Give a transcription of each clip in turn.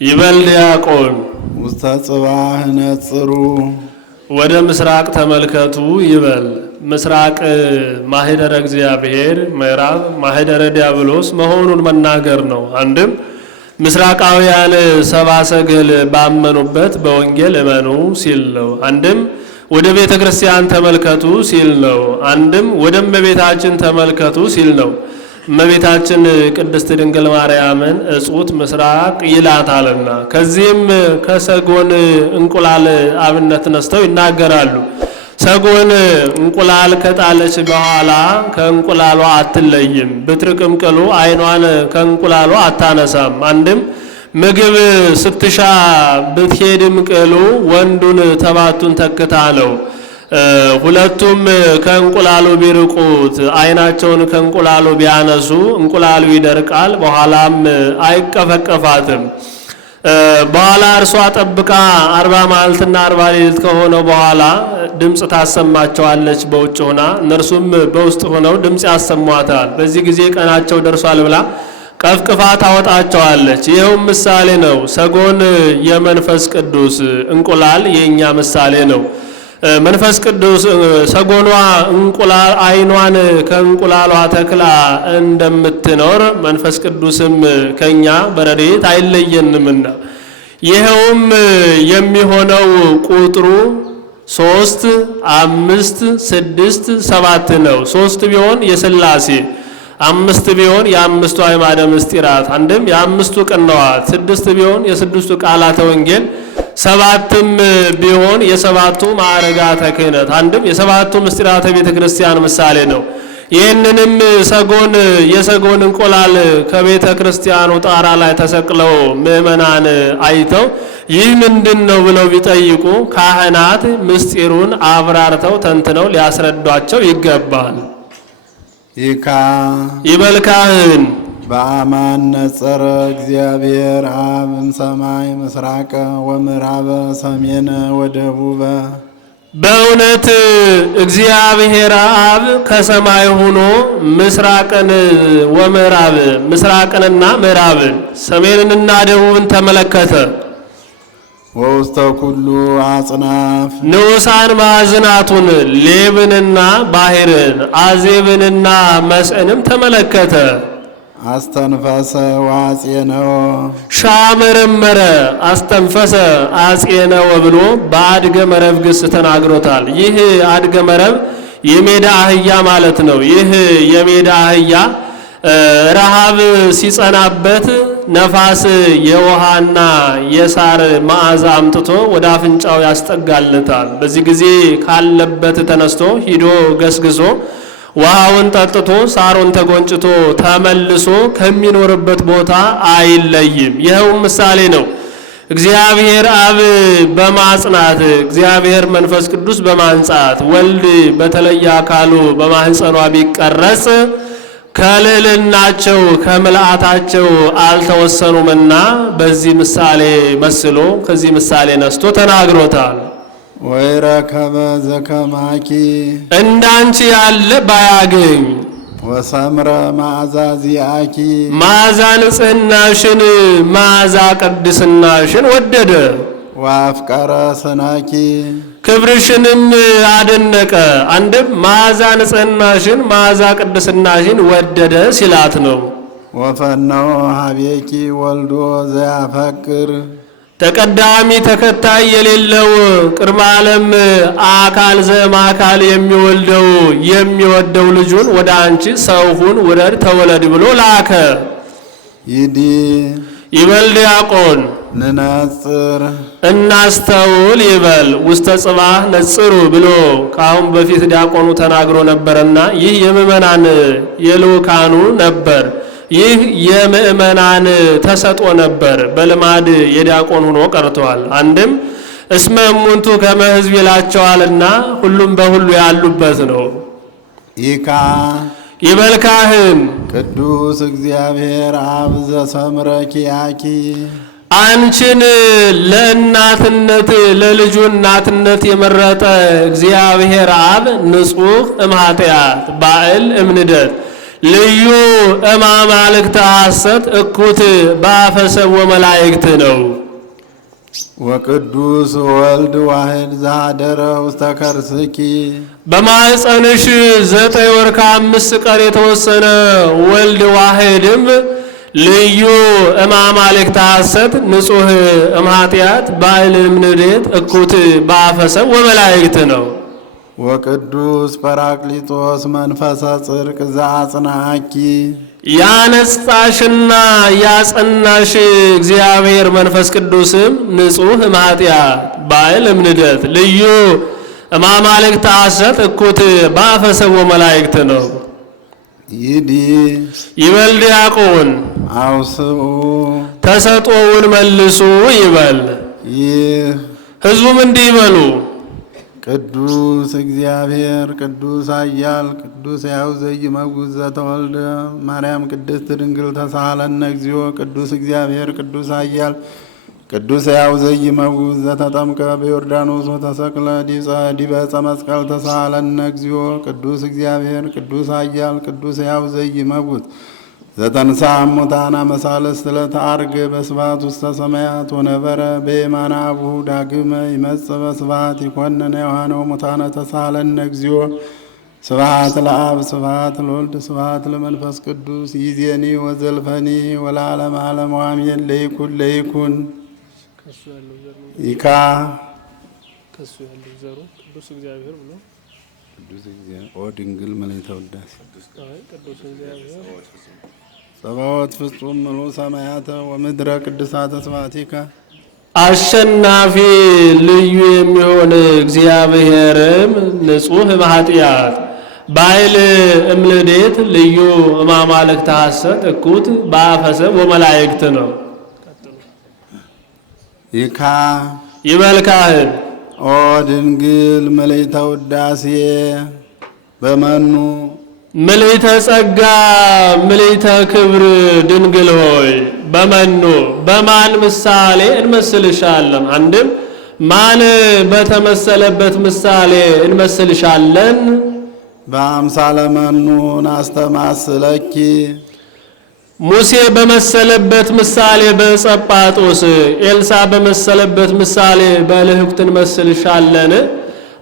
ይበል ዲያቆን ውስተ ጽባህ ነጽሩ ወደ ምስራቅ ተመልከቱ ይበል። ምስራቅ ማህደረ እግዚአብሔር ምዕራብ ማህደረ ዲያብሎስ መሆኑን መናገር ነው። አንድም ምስራቃውያን ሰብአ ሰገል ባመኑበት በወንጌል እመኑ ሲል ነው። አንድም ወደ ቤተ ክርስቲያን ተመልከቱ ሲል ነው። አንድም ወደ እመቤታችን ተመልከቱ ሲል ነው። እመቤታችን ቅድስት ድንግል ማርያምን እጹት ምስራቅ ይላታልና ከዚህም ከሰጎን እንቁላል አብነት ነስተው ይናገራሉ። ሰጎን እንቁላል ከጣለች በኋላ ከእንቁላሏ አትለይም፣ ብትርቅም ቅሉ ዓይኗን ከእንቁላሏ አታነሳም። አንድም ምግብ ስትሻ ብትሄድም ቅሉ ወንዱን ተባቱን ተክታ ነው። ሁለቱም ከእንቁላሉ ቢርቁት ዓይናቸውን ከእንቁላሉ ቢያነሱ እንቁላሉ ይደርቃል፣ በኋላም አይቀፈቀፋትም። በኋላ እርሷ ጠብቃ 40 መዓልትና 40 ሌሊት ከሆነ በኋላ ድምፅ ታሰማቸዋለች በውጭ ሆና፣ እነርሱም በውስጥ ሆነው ድምፅ ያሰሟታል። በዚህ ጊዜ ቀናቸው ደርሷል ብላ ቀፍቅፋ ታወጣቸዋለች። ይኸውም ምሳሌ ነው። ሰጎን የመንፈስ ቅዱስ እንቁላል የእኛ ምሳሌ ነው። መንፈስ ቅዱስ ሰጎኗ እንቁላል ዓይኗን ከእንቁላሏ ተክላ እንደምትኖር መንፈስ ቅዱስም ከኛ በረድኤት አይለየንምና ይኸውም የሚሆነው ቁጥሩ 3 5 6 7 ነው። 3 ቢሆን የሥላሴ 5 ቢሆን የአምስቱ አዕማደ ምስጢራት አንድም የአምስቱ ቅንዋት 6 ቢሆን የስድስቱ ቃላተ ወንጌል 7ም ቢሆን የሰባቱ ማዕረጋተ ክህነት አንድም የሰባቱ ምስጢራተ ቤተ ክርስቲያን ምሳሌ ነው። ይህንንም የሰጎን እንቁላል ከቤተ ክርስቲያኑ ጣራ ላይ ተሰቅለው ምእመናን አይተው ይህ ምንድን ነው ብለው ቢጠይቁ ካህናት ምስጢሩን አብራርተው ተንትነው ሊያስረዷቸው ይገባል። ይበል ካህን በአማን ነጸረ እግዚአብሔር አብ እምሰማይ ምስራቀ ወምዕራበ ሰሜነ ወደቡበ በእውነት እግዚአብሔር አብ ከሰማይ ሆኖ ምስራቅን ወምዕራብ ምስራቅንና ምዕራብን ሰሜንንና ደቡብን ተመለከተ። ወውስተ ኩሉ አጽናፍ ንዑሳን ማዕዝናቱን ሌብንና ባሕርን አዜብንና መስዕንም ተመለከተ። አስተንፈሰ ወአጼነወ ሻመረመረ አስተንፈሰ አጼነወ ብሎ በአድገ መረብ ግስ ተናግሮታል። ይህ አድገ መረብ የሜዳ አህያ ማለት ነው። ይህ የሜዳ አህያ ረሃብ ሲጸናበት ነፋስ የውሃና የሳር መዓዛ አምጥቶ ወደ አፍንጫው ያስጠጋለታል። በዚህ ጊዜ ካለበት ተነስቶ ሂዶ ገስግሶ ውሃውን ጠጥቶ ሳሩን ተጎንጭቶ ተመልሶ ከሚኖርበት ቦታ አይለይም። ይኸውም ምሳሌ ነው። እግዚአብሔር አብ በማጽናት እግዚአብሔር መንፈስ ቅዱስ በማንጻት ወልድ በተለየ አካሉ በማህፀኗ ቢቀረጽ ከልዕልናቸው ከምልአታቸው አልተወሰኑምና በዚህ ምሳሌ መስሎ ከዚህ ምሳሌ ነስቶ ተናግሮታል። ወይረከበ ዘከማኪ እንዳንቺ ያለ ባያገኝ ወሰምረ መዓዛ ዚአኪ መዓዛ ንጽሕናሽን መዓዛ ቅድስናሽን ወደደ። ወአፍቀረ ስናኪ ክብርሽንም አደነቀ። አንድም መዓዛ ንጽሕናሽን መዓዛ ቅድስናሽን ወደደ ሲላት ነው። ወፈነወ ሀቤኪ ወልዶ ዘያፈቅር ተቀዳሚ ተከታይ የሌለው ቅድመ ዓለም አካል ዘእምአካል የሚወደው ልጁን ወደ አንቺ ሰው ሁን ውረድ ተወለድ ብሎ ላከ። ይበል ዲያቆን ንነጽር እናስተውል ይበል። ውስተ ጽባህ ነጽሩ ብሎ ከአሁን በፊት ዲያቆኑ ተናግሮ ነበርና ይህ የምእመናን የልኡካኑ ነበር። ይህ የምእመናን ተሰጦ ነበር። በልማድ የዲያቆን ሆኖ ቀርቷል። አንድም እስመ እሙንቱ ከመ ሕዝብ ይላቸዋልና ሁሉም በሁሉ ያሉበት ነው። ይበል ካህን ቅዱስ እግዚአብሔር አብ ዘሰምረ ኪያኪ አንቺን ለእናትነት ለልጁ እናትነት የመረጠ እግዚአብሔር አብ ንጹሕ እምኃጢአት ባዕል እምንደት ልዩ እማማልክተ ሐሰት እኩት በአፈሰብ ወመላእክት ነው። ወቅዱስ ወልድ ዋሕድ ዘኀደረ ውስተ ከርስኪ በማኅፀንሽ 9 ወር ከ5 ቀን የተወሰነ ወልድ ዋሕድም ልዩ እማማልክተ ሐሰት ንጹሕ እምኃጢአት ባዕል እምንዴት እኩት በአፈሰብ ወመላእክት ነው። ወቅዱስ ጰራቅሊጦስ መንፈሰ ጽድቅ ዘአጽናኪ ያነጻሽና ያጸናሽ እግዚአብሔር መንፈስ ቅዱስም ንጹሕ እምኃጢአት ባዕል እምንዴት ልዩ እማማልክተ ሐሰት እኩት በአፈሰብ ወመላእክት ነው። ይዲ ይበል ዲያቆን አውስኡ ተሰጦውን መልሱ ይበል። ይህ ሕዝቡም እንዲህ ይበሉ። ቅዱስ እግዚአብሔር ቅዱስ ኃያል ቅዱስ ሕያው ዘኢይመውት ዘተወልደ ማርያም ቅድስት ድንግል ተሳሃለነ እግዚኦ ቅዱስ እግዚአብሔር ቅዱስ ኃያል ቅዱስ ሕያው ዘኢይመውት ዘተጠምቀ በዮርዳኖስ ወተሰቅለ ዲበ ዕፀ መስቀል ተሳሃለነ እግዚኦ ቅዱስ እግዚአብሔር ቅዱስ ኃያል ቅዱስ ሕያው ዘኢይመውት ዘተንሥአ እሙታን አመሳለስት ዕለተ ዐርገ በስብሐት ውስተ ሰማያት ወነበረ በየማነ አቡሁ ዳግመ ይመጽእ በስብሐት ይኰንነ ሕያዋነ ወሙታነ ተሳሃለነ እግዚኦ ስብሐት ለአብ ስብሐት ለወልድ ስብሐት ለመንፈስ ቅዱስ ይእዜኒ ወዘልፈኒ ወለዓለመ ዓለም አሜን። ለይኩን ለይኩን ይካ ከሱ ያለው ዘሩ ቅዱስ እግዚአብሔር ብሎ ቅዱስ እግዚአብሔር ኦ ድንግል መልዕልተ ውዳሴ ቅዱስ እግዚአብሔር ጸባዖት ፍጹም ምሉእ ሰማያተ ወምድረ ቅድሳተ ስብሐቲከ አሸናፊ ልዩ የሚሆን እግዚአብሔርም ንጹሕ እምኃጢአት ባዕል እምንዴት ልዩ እማማልክተ ሐሰት እኩት በአፈሰብ ወመላእክት ነው። ይካ ይበል ካህን ኦ ድንግል መልዕልተ ውዳሴ በመኑ ምልዕተ ጸጋ ምልዕተ ክብር ድንግል ሆይ በመኑ በማን ምሳሌ እንመስልሻለን? አንድም ማን በተመሰለበት ምሳሌ እንመስልሻለን? በአምሳለ መኑ ናስተማስለኪ ሙሴ በመሰለበት ምሳሌ በጸጳጦስ፣ ኤልሳ በመሰለበት ምሳሌ በልህኩት እንመስልሻለን?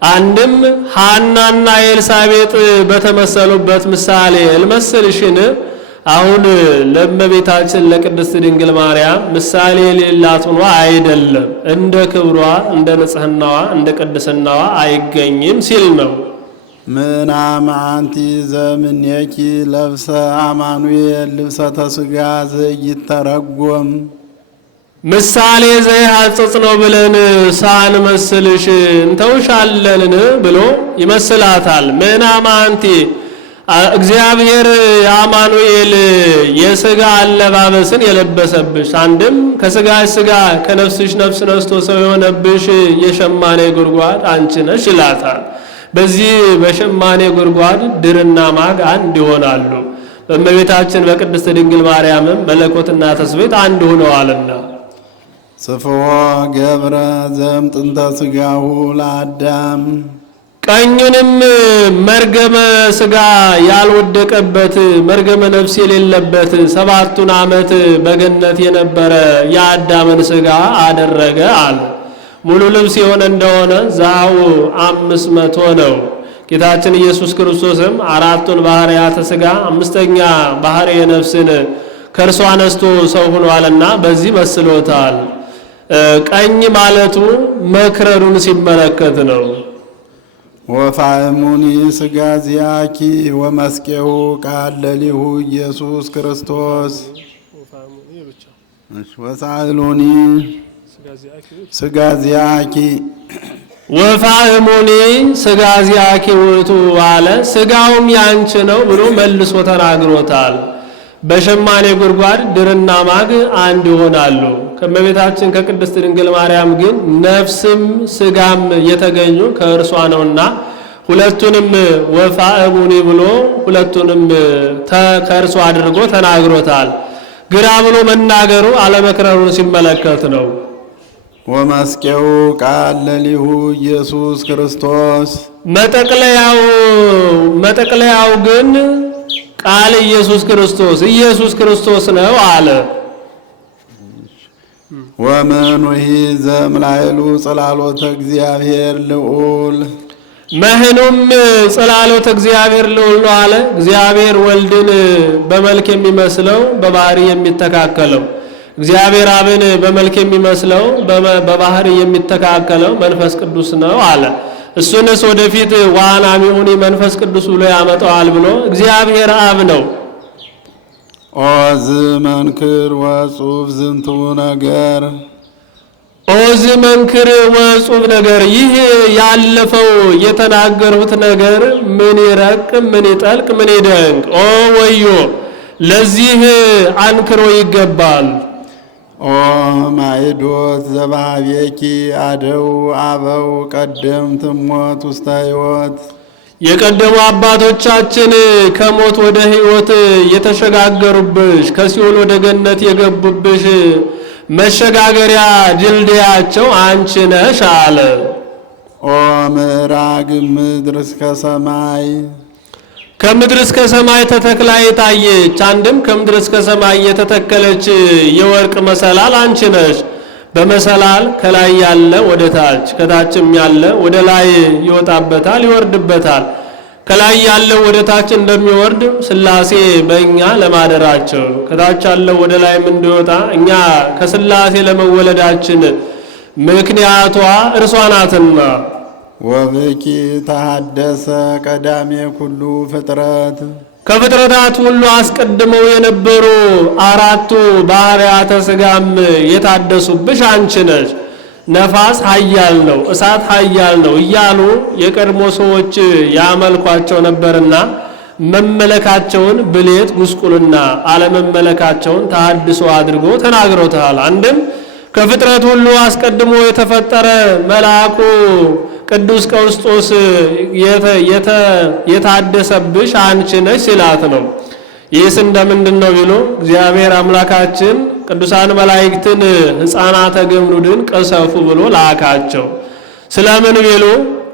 አንድም ሐናና ኤልሳቤጥ በተመሰሉበት ምሳሌ እንመስልሽን? አሁን ለእመቤታችን ለቅድስት ድንግል ማርያም ምሳሌ የሌላት ሆኖ አይደለም፣ እንደ ክብሯ እንደ ንጽሕናዋ እንደ ቅድስናዋ አይገኝም ሲል ነው። ምናም አንቲ ዘምኔኪ ለብሰ አማኑኤል ልብሰተ ሥጋ ዘይተረጎም ምሳሌ ዘይሐጽጽ ነው ብለን ሳንመስልሽ እንተውሻለንን ብሎ ይመስላታል። ምናም አንቲ እግዚአብሔር አማኑኤል የሥጋ አለባበስን የለበሰብሽ፣ አንድም ከሥጋሽ ሥጋ ከነፍስሽ ነፍስ ነስቶ ሰው የሆነብሽ የሸማኔ ጉድጓድ አንቺ ነሽ ይላታል። በዚህ በሸማኔ ጉድጓድ ድርና ማግ አንድ ይሆናሉ። በእመቤታችን በቅድስት ድንግል ማርያምም መለኮትና ትስብእት አንድ ሆነዋልና ጽፍዎ ገብረ ዘእምጥንተ ሥጋሁ ለአዳም ቀኙንም መርገመ ሥጋ ያልወደቀበት መርገመ ነፍስ የሌለበት 7 ዓመት በገነት የነበረ የአዳምን ሥጋ አደረገ አለ። ሙሉ ልብስ የሆነ እንደሆነ ዛው 500 ነው። ጌታችን ኢየሱስ ክርስቶስም 4ቱን ባህርያተ ሥጋ 5ኛ ባህርየ ነፍስን ከእርሷ ነስቶ ሰው ሆኗልና በዚህ መስሎታል። ቀኝ ማለቱ መክረሩን ሲመለከት ነው። ወፋእሙኒ ሥጋ ዚአኪ ወመስቄሁ ቃል ለሊሁ ኢየሱስ ክርስቶስ ወሳእሉኒ ሥጋ ዚአኪ ወፋእሙኒ ሥጋ ዚአኪ ውእቱ አለ። ሥጋውም ያንቺ ነው ብሎ መልሶ ተናግሮታል። በሸማኔ ጉድጓድ ድርና ማግ አንድ ይሆናሉ። ከእመቤታችን ከቅድስት ድንግል ማርያም ግን ነፍስም ሥጋም የተገኙ ከእርሷ ነውና ሁለቱንም ወፋእሙኒ ብሎ ሁለቱንም ከእርሷ አድርጎ ተናግሮታል። ግራ ብሎ መናገሩ አለመክረሩን ሲመለከት ነው። ወመስቀሉ ቃል ለሊሁ ኢየሱስ ክርስቶስ መጠቅለያው ግን ቃል ኢየሱስ ክርስቶስ ነው አለ። ወመኑሂ ዘእምላዕሉ ጽላሎተ እግዚአብሔር ልዑል መህኑም ጽላሎተ እግዚአብሔር ልዑል ነው አለ። እግዚአብሔር ወልድን በመልክ የሚመስለው በባህሪ የሚተካከለው፣ እግዚአብሔር አብን በመልክ የሚመስለው በባህሪ የሚተካከለው መንፈስ ቅዱስ ነው አለ። እሱንስ ወደፊት ዋናሚሁኒ መንፈስ ቅዱስ ብሎ ያመጣዋል ብሎ እግዚአብሔር አብ ነው። ኦዝ መንክር ወጹፍ ዝንቱ ነገር ኦዝ መንክር ወጹፍ ነገር ይህ ያለፈው የተናገሩት ነገር ምን ይረቅ ምን ይጠልቅ ምን ይደንቅ! ኦ ወዮ ለዚህ አንክሮ ይገባል። ኦ ማይዶት ዘባቤኪ አደው አበው ቀደምት ሞት ውስተ ሕይወት የቀደሙ አባቶቻችን ከሞት ወደ ሕይወት የተሸጋገሩብሽ ከሲኦል ወደ ገነት የገቡብሽ መሸጋገሪያ ድልድያቸው አንቺ ነሽ አለ። ኦ ምዕራግ ምድር እስከ ሰማይ ከምድር እስከ ሰማይ ተተክላ የታየች አንድም ከምድር እስከ ሰማይ የተተከለች የወርቅ መሰላል አንቺ ነሽ። በመሰላል ከላይ ያለ ወደ ታች ከታችም ያለ ወደ ላይ ይወጣበታል ይወርድበታል። ከላይ ያለው ወደ ታች እንደሚወርድ ሥላሴ በእኛ ለማደራቸው ከታች ያለው ወደ ላይም እንዲወጣ እኛ ከሥላሴ ለመወለዳችን ምክንያቷ እርሷ ናትና። ወብኪ ተሐደሰ ቀዳሜ ኩሉ ፍጥረት ከፍጥረታት ሁሉ አስቀድመው የነበሩ አራቱ ባህርያተ ሥጋም የታደሱብሽ አንቺ ነሽ። ነፋስ ኃያል ነው፣ እሳት ኃያል ነው እያሉ የቀድሞ ሰዎች ያመልኳቸው ነበርና መመለካቸውን ብሌት ጉስቁልና አለመመለካቸውን ተሐድሶ አድርጎ ተናግሮታል። አንድም ከፍጥረት ሁሉ አስቀድሞ የተፈጠረ መልአኩ ቅዱስ ቀውስጦስ የታደሰብሽ አንቺ ነሽ ሲላት ነው። ይህስ እንደምንድን ነው ቢሉ እግዚአብሔር አምላካችን ቅዱሳን መላእክትን ሕፃናተ ገምኑድን ቀሰፉ ብሎ ላካቸው። ስለምን ቢሉ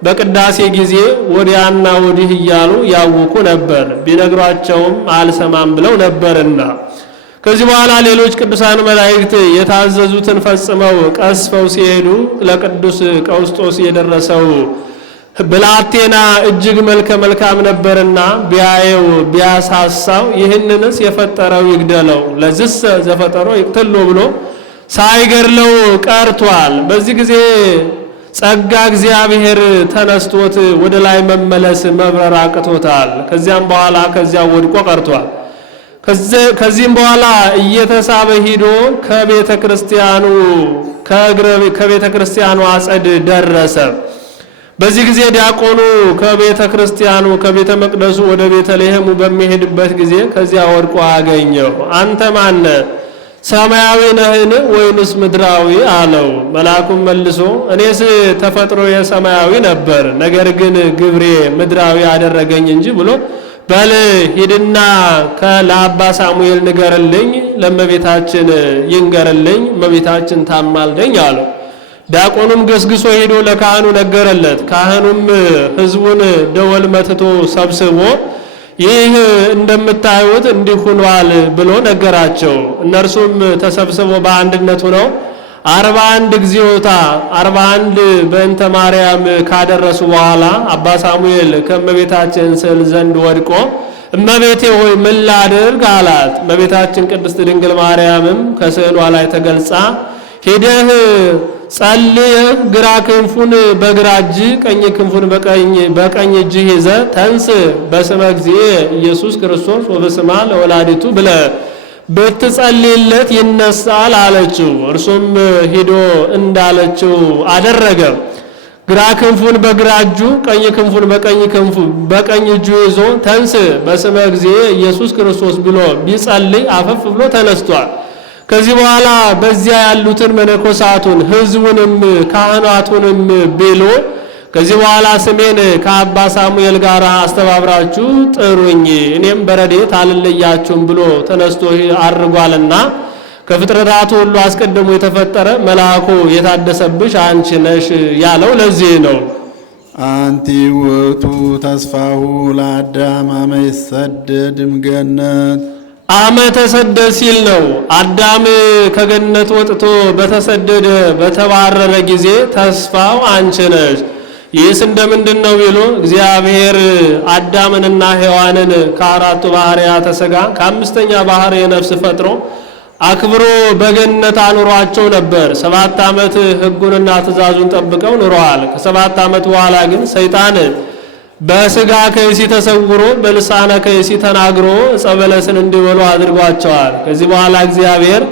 በቅዳሴ ጊዜ ወዲያና ወዲህ እያሉ ያውኩ ነበር፣ ቢነግሯቸውም አልሰማም ብለው ነበርና። ከዚህ በኋላ ሌሎች ቅዱሳን መላእክት የታዘዙትን ፈጽመው ቀስፈው ሲሄዱ ለቅዱስ ቀውስጦስ የደረሰው ብላቴና እጅግ መልከ መልካም ነበርና ቢያየው ቢያሳሳው ይህንንስ የፈጠረው ይግደለው ለዝሰ ዘፈጠሮ ይቅትሎ ብሎ ሳይገድለው ቀርቷል። በዚህ ጊዜ ጸጋ እግዚአብሔር ተነስቶት ወደ ላይ መመለስ መብረር አቅቶታል። ከዚያም በኋላ ከዚያ ወድቆ ቀርቷል። ከዚህም በኋላ እየተሳበ ሂዶ ከቤተ ክርስቲያኑ አጸድ ደረሰ። በዚህ ጊዜ ዲያቆኑ ከቤተ ክርስቲያኑ ከቤተ መቅደሱ ወደ ቤተልሔሙ በሚሄድበት ጊዜ ከዚያ ወድቆ አገኘው። አንተ ማነ? ሰማያዊ ነህን ወይንስ ምድራዊ አለው። መልአኩም መልሶ እኔስ ተፈጥሮ የሰማያዊ ነበር፣ ነገር ግን ግብሬ ምድራዊ አደረገኝ እንጂ ብሎ በል ሂድና ለአባ ሳሙኤል ንገርልኝ፣ ለእመቤታችን ይንገርልኝ፣ እመቤታችን ታማልደኝ አለው። ዲያቆኑም ገስግሶ ሄዶ ለካህኑ ነገረለት። ካህኑም ሕዝቡን ደወል መትቶ ሰብስቦ ይህ እንደምታዩት እንዲህ ሆኗል ብሎ ነገራቸው። እነርሱም ተሰብስበው በአንድነት ሆነው 41 እግዚኦታ 41 በእንተ ማርያም ካደረሱ በኋላ አባ ሳሙኤል ከእመቤታችን ስዕል ዘንድ ወድቆ እመቤቴ ሆይ ምን ላድርግ አላት። እመቤታችን ቅድስት ድንግል ማርያምም ከስዕሏ ላይ ተገልጻ ሄደህ ጸልየህ ግራ ክንፉን በግራ እጅ ቀኝ ክንፉን በቀኝ እጅ ይዘ ተንስ በስመ እግዚእ ኢየሱስ ክርስቶስ ወበስማ ለወላዲቱ ብለ ብትጸልይለት ይነሳል አለችው። እርሱም ሂዶ እንዳለችው አደረገ። ግራ ክንፉን በግራ እጁ ቀኝ ክንፉን በቀኝ እጁ ይዞ ተንስ በስመ እግዚእ ኢየሱስ ክርስቶስ ብሎ ቢጸልይ አፈፍ ብሎ ተነስቷል። ከዚህ በኋላ በዚያ ያሉትን መነኮሳቱን ሕዝቡንም ካህናቱንም ብሎ ከዚህ በኋላ ስሜን ከአባ ሳሙኤል ጋር አስተባብራችሁ ጥሩኝ፣ እኔም በረድኤት አልለያችሁም ብሎ ተነስቶ አድርጓልና ከፍጥረታቱ ሁሉ አስቀድሞ የተፈጠረ መልአኩ የታደሰብሽ አንቺ ነሽ ያለው ለዚህ ነው። አንቲ ውእቱ ተስፋሁ ለአዳም አመ ይሰደድ እምገነት። አመ ተሰደድ ሲል ነው። አዳም ከገነት ወጥቶ በተሰደደ በተባረረ ጊዜ ተስፋው አንቺ ነሽ። ይህስ እንደምንድን ነው ቢሉ እግዚአብሔር አዳምንና ሔዋንን ከአራቱ ባህርያተ ሥጋ ከአምስተኛ ባህርየ ነፍስ ፈጥሮ አክብሮ በገነት አኑሯቸው ነበር። 7 ዓመት ሕጉንና ትእዛዙን ጠብቀው ኑረዋል። ከ7 ዓመት በኋላ ግን ሰይጣን በሥጋ ከይሲ ተሰውሮ በልሳነ ከይሲ ተናግሮ ዕፀ በለስን እንዲበሉ አድርጓቸዋል። ከዚህ በኋላ እግዚአብሔር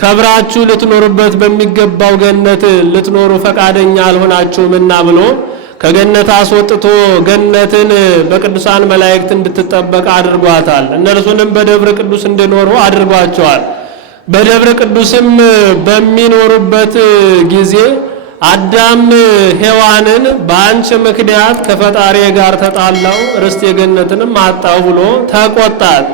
ከብራችሁ ልትኖሩበት በሚገባው ገነት ልትኖሩ ፈቃደኛ አልሆናችሁምና ብሎ ከገነት አስወጥቶ ገነትን በቅዱሳን መላእክት እንድትጠበቅ አድርጓታል። እነርሱንም በደብረ ቅዱስ እንዲኖሩ አድርጓቸዋል። በደብረ ቅዱስም በሚኖሩበት ጊዜ አዳም ሔዋንን በአንቺ ምክንያት ከፈጣሪ ጋር ተጣላው፣ ርስት የገነትንም አጣው ብሎ ተቆጣት።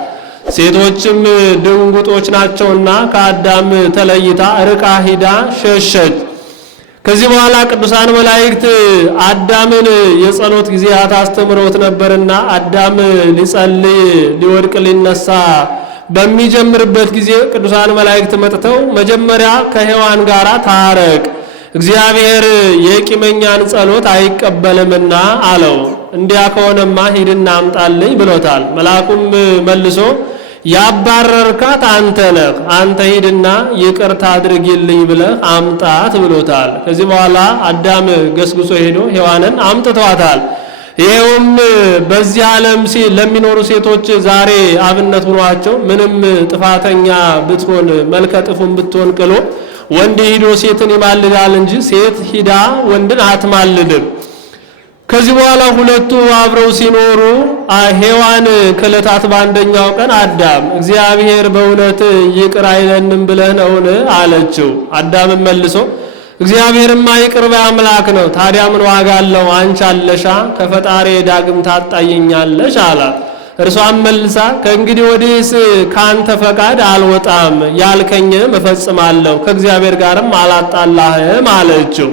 ሴቶችም ድንጉጦች ናቸውና ከአዳም ተለይታ ርቃ ሂዳ ሸሸች። ከዚህ በኋላ ቅዱሳን መላእክት አዳምን የጸሎት ጊዜያት አስተምረውት ነበርና አዳም ሊጸልይ ሊወድቅ ሊነሳ በሚጀምርበት ጊዜ ቅዱሳን መላእክት መጥተው መጀመሪያ ከሔዋን ጋር ታረቅ፣ እግዚአብሔር የቂመኛን ጸሎት አይቀበልምና አለው። እንዲያ ከሆነማ ሂድና አምጣልኝ ብሎታል። መልአኩም መልሶ ያባረርካት አንተ ነህ፣ አንተ ሂድና ይቅርታ አድርጊልኝ ብለህ አምጣት ብሎታል። ከዚህ በኋላ አዳም ገስግሶ ሄዶ ሔዋንን አምጥቷታል። ይሄውም በዚህ ዓለም ለሚኖሩ ሴቶች ዛሬ አብነት ሆኗቸው ምንም ጥፋተኛ ብትሆን መልከ ጥፉም ብትሆን ቅሎ ወንድ ሂዶ ሴትን ይማልዳል እንጂ ሴት ሂዳ ወንድን አትማልድም። ከዚህ በኋላ ሁለቱ አብረው ሲኖሩ ሔዋን ከዕለታት በአንደኛው ቀን አዳም እግዚአብሔር በእውነት ይቅር አይለንም ብለህ ነውን አለችው። አዳምም መልሶ እግዚአብሔርማ ይቅር ባይ አምላክ ነው፣ ታዲያ ምን ዋጋ አለው? አንቺ አለሻ ከፈጣሪ ዳግም ታጣይኛለሽ አላት። እርሷም መልሳ ከእንግዲህ ወዲህስ ካንተ ፈቃድ አልወጣም፣ ያልከኝም እፈጽማለሁ፣ ከእግዚአብሔር ጋርም አላጣላህም አለችው።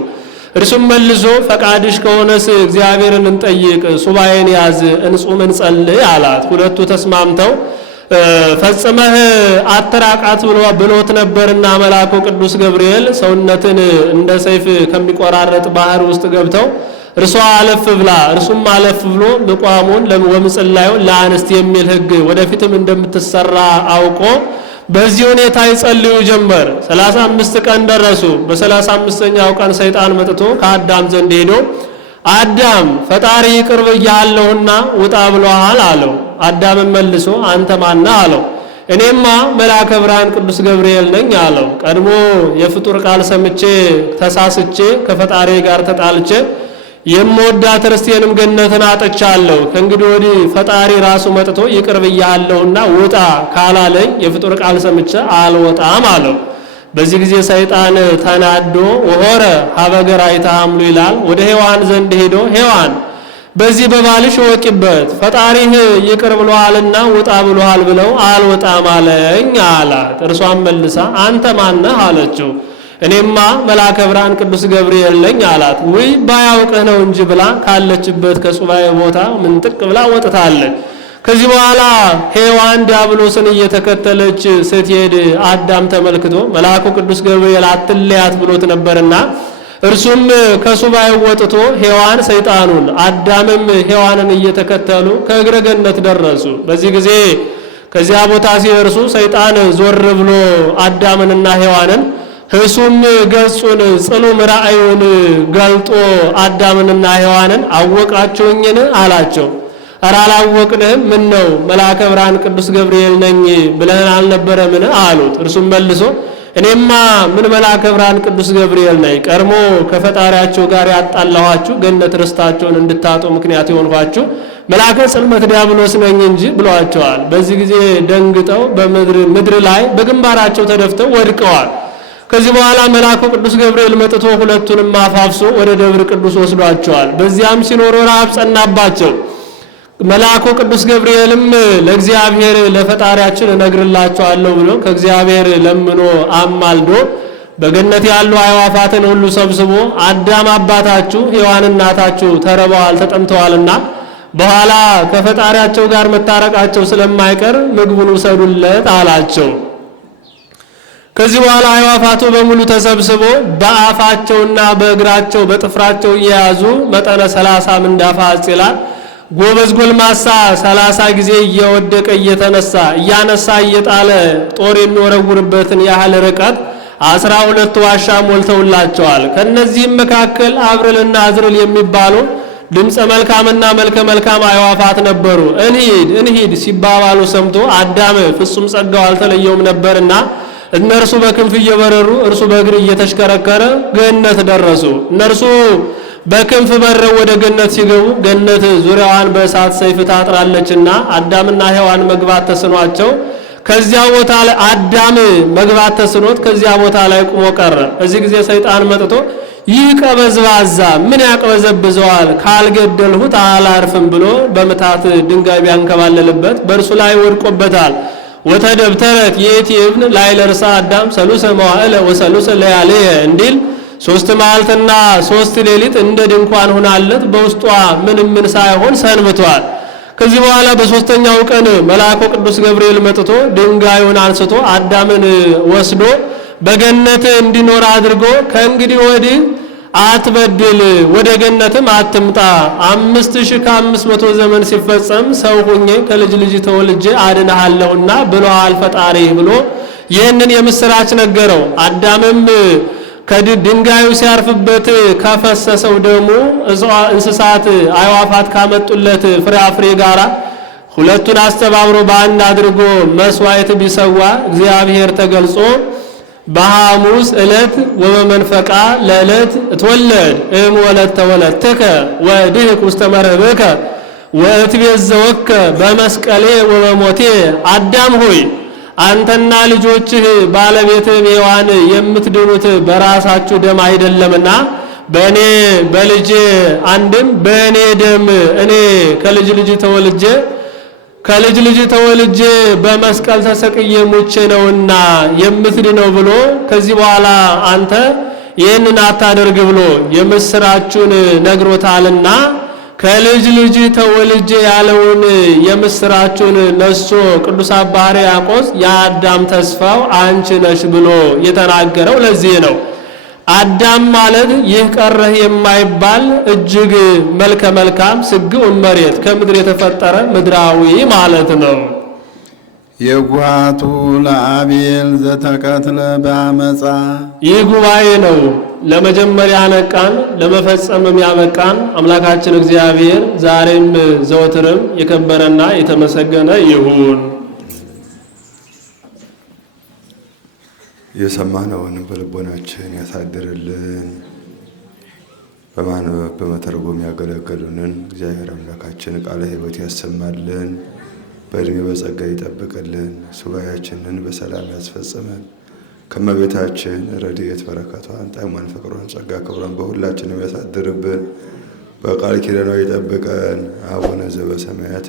እርሱም መልሶ ፈቃድሽ ከሆነስ እግዚአብሔርን እንጠይቅ፣ ሱባኤን ያዝ፣ እንጹም፣ እንጸልይ አላት። ሁለቱ ተስማምተው ፈጽመህ አትራቃት ብሎት ነበርና መልአኩ ቅዱስ ገብርኤል ሰውነትን እንደ ሰይፍ ከሚቆራረጥ ባህር ውስጥ ገብተው እርሷ አለፍ ብላ እርሱም አለፍ ብሎ በቋሙን ወምጽላዩን ለአንስት የሚል ሕግ ወደፊትም እንደምትሰራ አውቆ በዚህ ሁኔታ ይጸልዩ ጀመር። 35 ቀን ደረሱ። በ35ኛው ቀን ሰይጣን መጥቶ ከአዳም ዘንድ ሄዶ አዳም ፈጣሪ ይቅር ብያለሁና ውጣ ብሎሃል አለው። አዳም መልሶ አንተ ማነህ አለው። እኔማ መልአከ ብርሃን ቅዱስ ገብርኤል ነኝ አለው። ቀድሞ የፍጡር ቃል ሰምቼ ተሳስቼ ከፈጣሪ ጋር ተጣልቼ የምወዳት ርስቴንም ገነትን አጥቻለሁ። ከእንግዲህ ወዲህ ፈጣሪ ራሱ መጥቶ ይቅር ብያለሁና ውጣ ካላለኝ የፍጡር ቃል ሰምቼ አልወጣም አለው። በዚህ ጊዜ ሰይጣን ተናዶ ወሆረ ሀበገር አይታምሉ ይላል። ወደ ሔዋን ዘንድ ሄዶ ሔዋን በዚህ በባልሽ ወቂበት ፈጣሪህ ይቅር ብሎሃልና ውጣ ብሎሃል ብለው አልወጣም አለኝ አላት። እርሷም መልሳ አንተ ማነህ አለችው። እኔማ መልአከ ብርሃን ቅዱስ ገብርኤል ነኝ አላት። ውይ ባያውቅህ ነው እንጂ ብላ ካለችበት ከሱባኤ ቦታ ምንጥቅ ብላ ወጥታለች። ከዚህ በኋላ ሔዋን ዲያብሎስን እየተከተለች ስትሄድ አዳም ተመልክቶ መልአኩ ቅዱስ ገብርኤል አትለያት ብሎት ነበርና እርሱም ከሱባኤው ወጥቶ ሔዋን ሰይጣኑን አዳምም ሔዋንን እየተከተሉ ከእግረ ገነት ደረሱ። በዚህ ጊዜ ከዚያ ቦታ ሲደርሱ ሰይጣን ዞር ብሎ አዳምንና ሔዋንን ህሱም ገጹን ጽሉም ራእዩን ገልጦ አዳምንና ሔዋንን አወቃችሁኝን አላቸው። ኧረ አላወቅንህም፣ ምን ነው መልአከ ብርሃን ቅዱስ ገብርኤል ነኝ ብለህን አልነበረምን አሉት። እርሱም መልሶ እኔማ ምን መልአከ ብርሃን ቅዱስ ገብርኤል ነኝ፣ ቀድሞ ከፈጣሪያችሁ ጋር ያጣላኋችሁ ገነት ርስታቸውን እንድታጡ ምክንያት የሆንኳችሁ መልአከ ጽልመት ዲያብሎስ ነኝ እንጂ ብሏቸዋል። በዚህ ጊዜ ደንግጠው ምድር ላይ በግንባራቸው ተደፍተው ወድቀዋል። ከዚህ በኋላ መልአኩ ቅዱስ ገብርኤል መጥቶ ሁለቱንም አፋፍሶ ወደ ደብረ ቅዱስ ወስዷቸዋል። በዚያም ሲኖሩ ረሃብ ጸናባቸው። መልአኩ ቅዱስ ገብርኤልም ለእግዚአብሔር ለፈጣሪያችን እነግርላቸዋለሁ ብሎ ከእግዚአብሔር ለምኖ አማልዶ በገነት ያሉ አዕዋፋትን ሁሉ ሰብስቦ አዳም አባታችሁ ሔዋን እናታችሁ ተርበዋል ተጠምተዋልና በኋላ ከፈጣሪያቸው ጋር መታረቃቸው ስለማይቀር ምግቡን ውሰዱለት አላቸው። ከዚህ በኋላ አዕዋፋቱ በሙሉ ተሰብስቦ በአፋቸውና በእግራቸው በጥፍራቸው እየያዙ መጠነ 30 ምንዳፋ ይላል ጎበዝ ጎልማሳ 30 ጊዜ እየወደቀ እየተነሳ እያነሳ እየጣለ ጦር የሚወረውርበትን ያህል ርቀት 12 ዋሻ ሞልተውላቸዋል። ከነዚህም መካከል አብርልና አዝርል የሚባሉ ድምፀ መልካምና መልከ መልካም አዕዋፋት ነበሩ። እንሂድ ሲባባሉ ሰምቶ አዳም ፍጹም ጸጋው አልተለየውም ነበርና እነርሱ በክንፍ እየበረሩ እርሱ በእግር እየተሽከረከረ ገነት ደረሱ። እነርሱ በክንፍ በረው ወደ ገነት ሲገቡ ገነት ዙሪያዋን በእሳት ሰይፍ ታጥራለችና አዳምና ሔዋን መግባት ተስኗቸው ከዚያ ቦታ ላይ አዳም መግባት ተስኖት ከዚያ ቦታ ላይ ቆሞ ቀረ። እዚህ ጊዜ ሰይጣን መጥቶ ይህ ቀበዝባዛ ምን ያቀበዘብዘዋል ካልገደልሁት አላርፍም ብሎ በመታት ድንጋይ ቢያንከባለልበት በእርሱ ላይ ወድቆበታል። ወተደብተረት የቲ እብን ላይ ለርሳ አዳም ሰሉሰ መዋዕለ ወሰሉሰ ለያለየ እንዲል 3 መዓልትና 3 ሌሊት እንደ ድንኳን ሆናለት በውስጧ ምን ሳይሆን ሰንብቷል። ከዚህ በኋላ በሶስተኛው ቀን መልአኩ ቅዱስ ገብርኤል መጥቶ ድንጋዩን አንስቶ አዳምን ወስዶ በገነት እንዲኖር አድርጎ ከእንግዲህ ወዲህ አትበድል ወደ ገነትም አትምጣ 5500 ዘመን ሲፈጸም ሰው ሆኜ ከልጅ ልጅ ተወልጄ አድንሃለሁና ብሎአል ፈጣሪ ብሎ ይህንን የምስራች ነገረው። አዳምም ከድንጋዩ ሲያርፍበት ከፈሰሰው ደሙ እንስሳት አዕዋፋት ካመጡለት ፍራፍሬ ጋራ ሁለቱን አስተባብሮ በአንድ አድርጎ መስዋዕት ቢሰዋ እግዚአብሔር ተገልጾ በሐሙስ ዕለት ወበመንፈቃ ለዕለት እትወለድ ወለተ ወለትከ ወድህቅ ውስተ መርህብከ ወእትቤዘወከ በመስቀሌ ወበሞቴ አዳም ሆይ አንተና ልጆችህ ባለቤትህ ሔዋን የምትድኑት በራሳችሁ ደም አይደለምና በእኔ በልጄ አንድም በእኔ ደም እኔ ከልጅ ልጅ ተወልጄ በመስቀል ተሰቅዬ ሙቼ ነውና የምትድነው ብሎ ከዚህ በኋላ አንተ ይህንን አታደርግ ብሎ የምስራቹን ነግሮታልና ከልጅ ልጅ ተወልጄ ያለውን የምስራቹን ነሶ ቅዱስ አባ ሕርያቆስ የአዳም ተስፋው አንቺ ነሽ ብሎ የተናገረው ለዚህ ነው። አዳም ማለት ይህ ቀረህ የማይባል እጅግ መልከ መልካም ስግው መሬት ከምድር የተፈጠረ ምድራዊ ማለት ነው። የጉሃቱ ለአቤል ዘተቀትለ በአመፃ ይህ ጉባኤ ነው ለመጀመሪያ ነቃን ለመፈጸምም ያበቃን አምላካችን እግዚአብሔር ዛሬም ዘወትርም የከበረና የተመሰገነ ይሁን። የሰማነውን በልቦናችን ያሳድርልን። በማንበብ በመተርጎም ያገለገሉንን እግዚአብሔር አምላካችን ቃለ ሕይወት ያሰማልን፣ በእድሜ በጸጋ ይጠብቅልን፣ ሱባኤያችንን በሰላም ያስፈጽመን። ከመቤታችን ረድኤት በረከቷን ጣዕሟን ፍቅሯን ጸጋ ክብሯን በሁላችንም ያሳድርብን፣ በቃል ኪዳኗ ይጠብቀን። አቡነ ዘበሰማያት